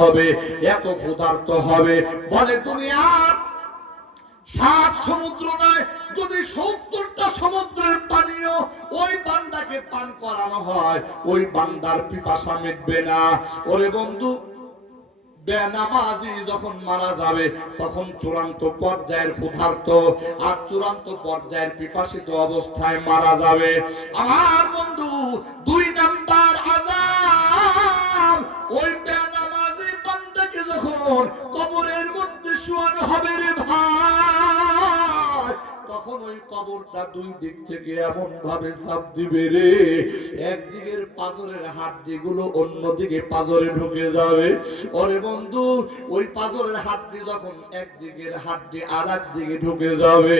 হবে, এত ক্ষুধার্ত হবে। বলে, দুনিয়ার সাত সমুদ্র নয়, যদি সত্তরটা সমুদ্রের পানীয় ওই বান্দাকে পান করানো হয়, ওই বান্দার পিপাসা মিটবে না। ওরে বন্ধু যখন মারা যাবে, তখন চূড়ান্ত পর্যায়ের ক্ষুধার্ত আর চূড়ান্ত পর্যায়ের পিপাসিত অবস্থায় মারা যাবে। আমার বন্ধু, দুই কবরটা দুই দিক থেকে এমন ভাবে চাপ দিবে রে। একদিকের পাজরের হাড্ডি গুলো অন্যদিকে পাজরে ঢুকে যাবে। ওরে বন্ধু, ওই পাজরের হাড্ডি যখন একদিকের হাড্ডি আর দিকে ঢুকে যাবে,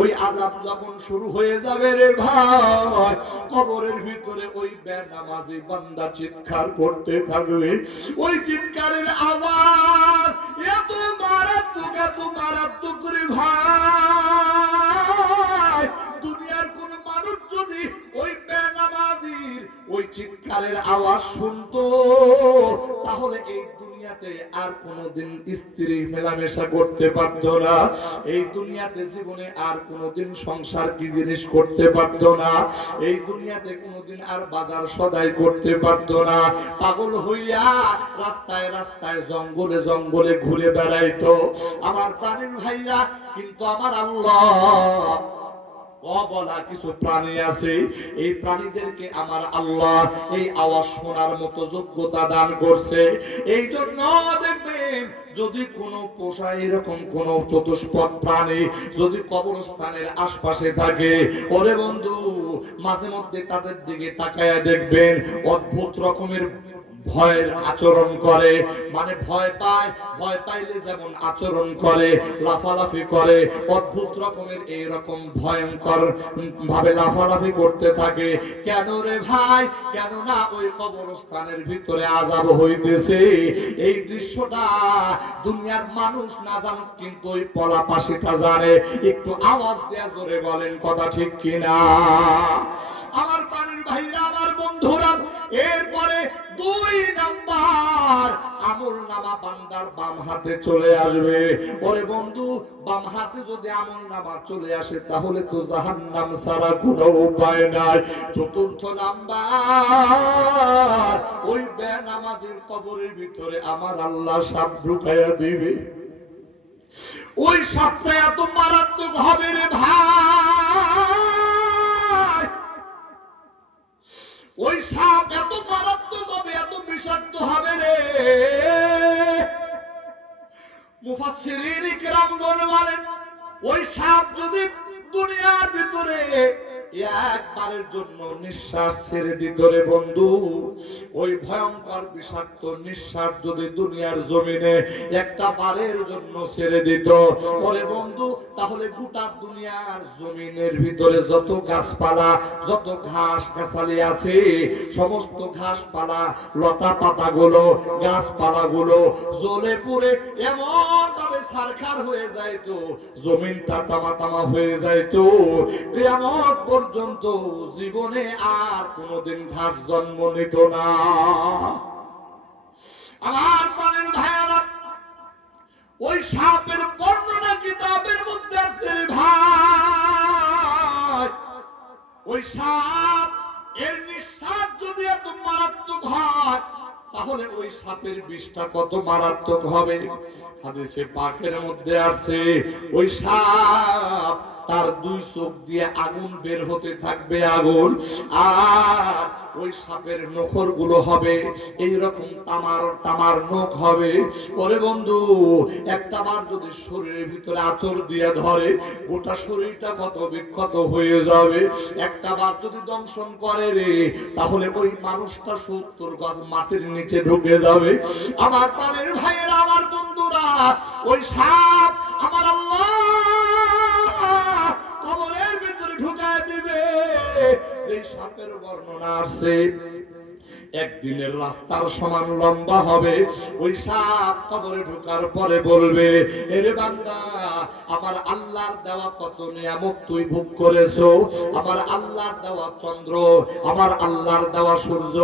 ওই আজাব যখন শুরু হয়ে যাবে রে ভাই, কবরের ভিতরে ওই বেনামাজি বান্দা চিৎকার করতে থাকবে। ওই চিৎকারের আওয়াজ, এত মারাত্মক এত মারাত্মক রে ভাই। চিৎকারের আওয়াজ শুনতো, তাহলে এই দুনিয়াতে আর কোনোদিন স্ত্রী মেলামেশা করতে পারতো না। এই দুনিয়াতে জীবনে আর কোনোদিন সংসার কি জিনিস করতে পারতো না। এই দুনিয়াতে কোনোদিন আর বাজার সদাই করতে পারতো না। পাগল হইয়া রাস্তায় রাস্তায় জঙ্গলে জঙ্গলে ঘুরে বেড়াইতো। আমার প্রাণীর ভাইরা, কিন্তু আমার আল্লাহ অবলা কিছু প্রাণী আছে, এই প্রাণীদেরকে আমার আল্লাহ এই আওয়াজ শোনার মতো যোগ্যতা দান করছে। এই জন্য দেখবেন, যদি কোনো পোষা এরকম কোন চতুষ্পদ প্রাণী যদি কবরস্থানের আশপাশে থাকে, ওরে বন্ধু, মাঝে মধ্যে তাদের দিকে তাকায়া দেখবেন, অদ্ভুত রকমের ভয়ের আচরণ করে। মানে ভয় পায়, ভয় পাইলে যেমন আচরণ করে, লাফালাফি করে, অদ্ভুত রকমের এই রকম ভয়ঙ্কর ভাবে লাফালাফি করতে থাকে। কেন রে ভাই? কেন না ওই কবরস্থানের ভিতরে আজাব হইতেছে। এই দৃশ্যটা দুনিয়ার মানুষ না জানুক, কিন্তু ওই পলা পাশিটা জানে। একটু আওয়াজ দেয়া জোরে বলেন, কথা ঠিক কিনা? আমার প্রাণীর ভাইরা, আমার বন্ধুরা, এরপরে দুই নাম্বার। আমল নামা বান্দার বাম হাতে চলে আসবে। ওরে বন্ধু, বাম হাতে যদি আমল নামা চলে আসে, তাহলে তো জাহান্নাম ছাড়া কোনো উপায় নাই। চতুর্থ নাম্বার, ওই বেনামাজির কবরের ভিতরে আমার আল্লাহ সাপ ঢুকাইয়া দিবে। ওই সাপটা এত মারাত্মক হবে রে ভাই। ওই সাপ এত মারাত্মক হবে, এত বিষাক্ত হবে রে। মুফাসসিরিন ইকরামগণ বলেন, ওই সাপ যদি দুনিয়ার ভিতরে একবারের জন্য নিঃশ্বাস ছেড়ে দিত রে বন্ধু। ওই ভয়ঙ্কর বিষাক্ত নিঃশ্বাস যদি দুনিয়ার জমিনে একটা বারের জন্য ছেড়ে দিত, ওরে বন্ধু, তাহলে গোটা দুনিয়ার জমিনের ভিতরে যত গাছপালা, যত ঘাস গাছালি আছে, সমস্ত ঘাসপালা লতা পাতাগুলো গাছপালাগুলো জ্বলে পুড়ে এমন ভাবে সারখার হয়ে যাইতো, জমিনটা তামা তামা হয়ে যাইতো। কেয়ামত পর্যন্ত জীবনে আর কোনোদিন ঘাস জন্ম নিত না। আমার প্রাণের ভাইয়ারা, ওই সাপের বর্ণনা কিতাবের মধ্যে আছে ভাই। ওই সাপ, এর নিঃশ্বাস যদি এত মারাত্মক হয় তাহলে ওই সাপের বিষটা কত মারাত্মক হবে? হাদিসে পাকের মধ্যে আছে, ওই সাপ তার দুই চোখ দিয়ে আগুন বের হতে থাকবে, আগুন। আর ওই সাপের নখরগুলো হবে এই রকম তামার তামার নখ হবে। পরে বন্ধু, একটা বার যদি শরীরের ভিতরে আচর দিয়ে ধরে, গোটা শরীরটা কত বিক্ষত হয়ে যাবে। একটা বার যদি দংশন করে রে, তাহলে ওই মানুষটা সত্তর গজ মাটির নিচে ঢুকে যাবে। আমার প্রাণের ভাইয়েরা, আমার বন্ধুরা, ওই সাপ আমার আল্লাহ কবরের ভিতরে ঢুকায় দিবে। সাপের বর্ণনা আছে একদিনের রাস্তার সমান লম্বা হবে। ওই সাপ কবরে ঢোকার পরে বলবে, এরে বান্দা, আমার আল্লাহর দেওয়া কত নিয়ামত তুই ভোগ করেছ? আমার আল্লাহর দেওয়া চন্দ্র, আমার আল্লাহর দেওয়া সূর্য,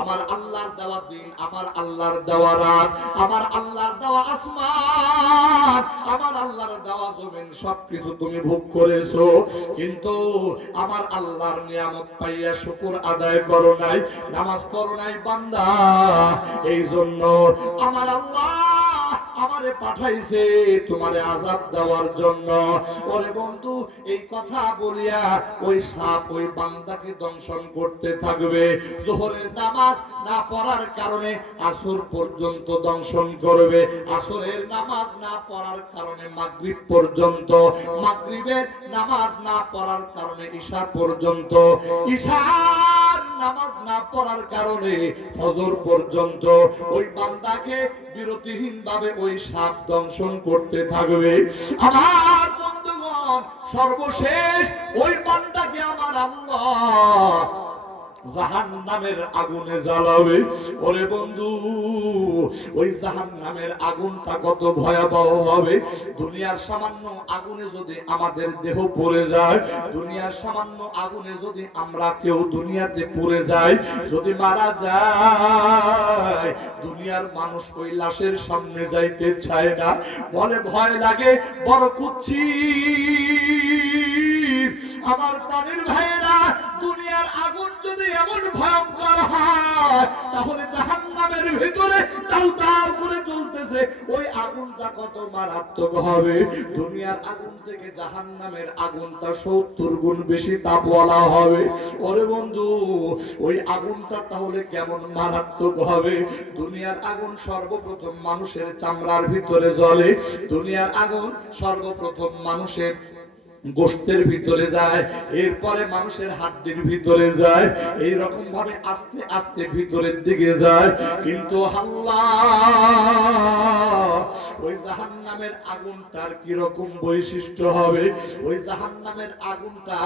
আমার আল্লাহর দেওয়া দিন, আমার আল্লাহর দেওয়া রাত, আমার আল্লাহর দেওয়া আসমান, আমার আল্লাহর দেওয়া জমিন, সবকিছু তুমি ভোগ করেছ। কিন্তু আমার আল্লাহর নিয়ামত পাইয়া শুকুর আদায় করো নাই। নামাজ পড়ো নাই বান্দা। এই জন্য আমার আল্লাহ আমারে পাঠাইছে তোমারে আজাব দেওয়ার জন্য। ওরে বন্ধু, এই কথা বলিয়া ওই সাপ ওই বান্দাকে দংশন করতে থাকবে। জোহরের নামাজ না পড়ার কারণে আসর পর্যন্ত দংশন করবে। আসরের নামাজ না পড়ার কারণে মাগরিব পর্যন্ত, মাগরিবের নামাজ না পড়ার কারণে ঈশা পর্যন্ত। ঈশার নামাজ না পড়ার কারণে ফজর পর্যন্ত ওই বান্দাকে বিরতিহীন ভাবে ওই সাপ দংশন করতে থাকবে। আমার বন্ধুগণ, সর্বশেষ ওই বান্দাকে আমার আল্লাহ জাহান নামের আগুনে জ্বালাবে। ওরে বন্ধু, ওই জাহান নামের আগুনটা কত ভয়াবহ হবে। দুনিয়ার সামান্য আগুনে যদি আমাদের দেহ পড়ে যায়, দুনিয়ার সামান্য আগুনে যদি আমরা কেউ দুনিয়াতে পড়ে যাই যদি মারা যায়, দুনিয়ার মানুষ ওই লাশের সামনে যাইতে চায় না। বলে ভয় লাগে, বড় কুচ্ছি আমার প্রাণের ভাইয়েরা দুনিয়ার আগুন যদি এমন ভয়ঙ্কর হয়, তাহলে জাহান্নামের ভিতরে তার করে চলতেছে। ওই আগুনটা কত মারাত্মক হবে? দুনিয়ার আগুন থেকে জাহান্নামের আগুনটা সত্তর গুণ বেশি তাপওয়ালা হবে। ওরে বন্ধু, ওই আগুনটা তাহলে কেমন মারাত্মক হবে? দুনিয়ার আগুন সর্বপ্রথম মানুষের চামড়ার ভিতরে জ্বলে। দুনিয়ার আগুন সর্বপ্রথম মানুষের গোষ্ঠের ভিতরে যায়, এরপরে মানুষের হাড্ডির ভিতরে যায় এই রকম ভাবে আস্তে আস্তে ভিতরের দিকে যায়। কিন্তু ওই জাহান্নামের আগুনটার কি রকম বৈশিষ্ট্য হবে? ওই জাহান্নামের আগুনটা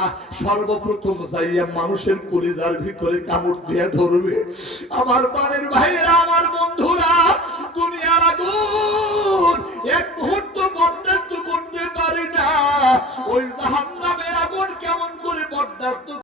সর্বপ্রথম যাইয়া মানুষের কলিজার ভিতরে কামড় দিয়ে ধরবে। আমার বাড়ির ভাইয়েরা, আমার বন্ধুরা, দুনিয়ার আগুন এক মুহূর্ত ওই জাহান্নামের আগুন কেমন করে বরদাস্ত